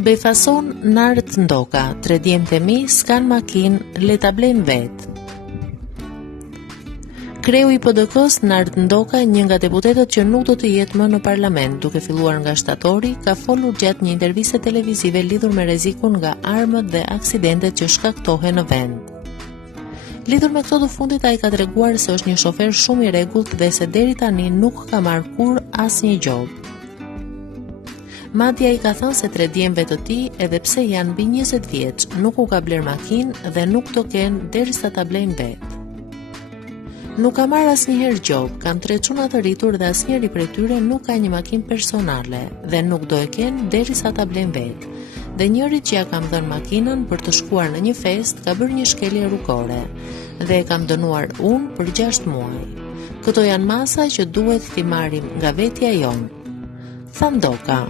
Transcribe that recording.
Befason Nard Ndoka, 3 djemtë e mi s'kan makinë, le ta blejnë vetë. Kreu i PD-s Nard Ndoka, një nga deputetët që nuk do të jetë më në parlament, duke filluar nga shtatori, ka folur gjatë një interviste televizive lidhur me rrezikun nga armët dhe aksidentet që shkaktohen në vend. Lidhur me këto të fundit, ai ka treguar se është një shofer shumë i rregullt dhe se deri tani nuk ka marrë kurrë asnjë gjobë. Madje ai ka thënë se 3 djemve të tij, edhe pse janë mbi 20 vjeç, nuk u ka bler makinë dhe nuk do kenë derisa ta blejnë vetë. Nuk ka marrë asnjëherë gjobë, kanë 3 çuna të rritur dhe asnjëri prej tyre nuk ka një makinë personale dhe nuk do e kenë derisa ta blejnë vetë. Dhe njëri që ja kam dhënë makinën për të shkuar në një fest ka bërë një shkelje rrugore dhe e kam dënuar unë për 6 muaj. Këto janë masa që duhet t'i marrim nga vetja jonë, tha Ndoka.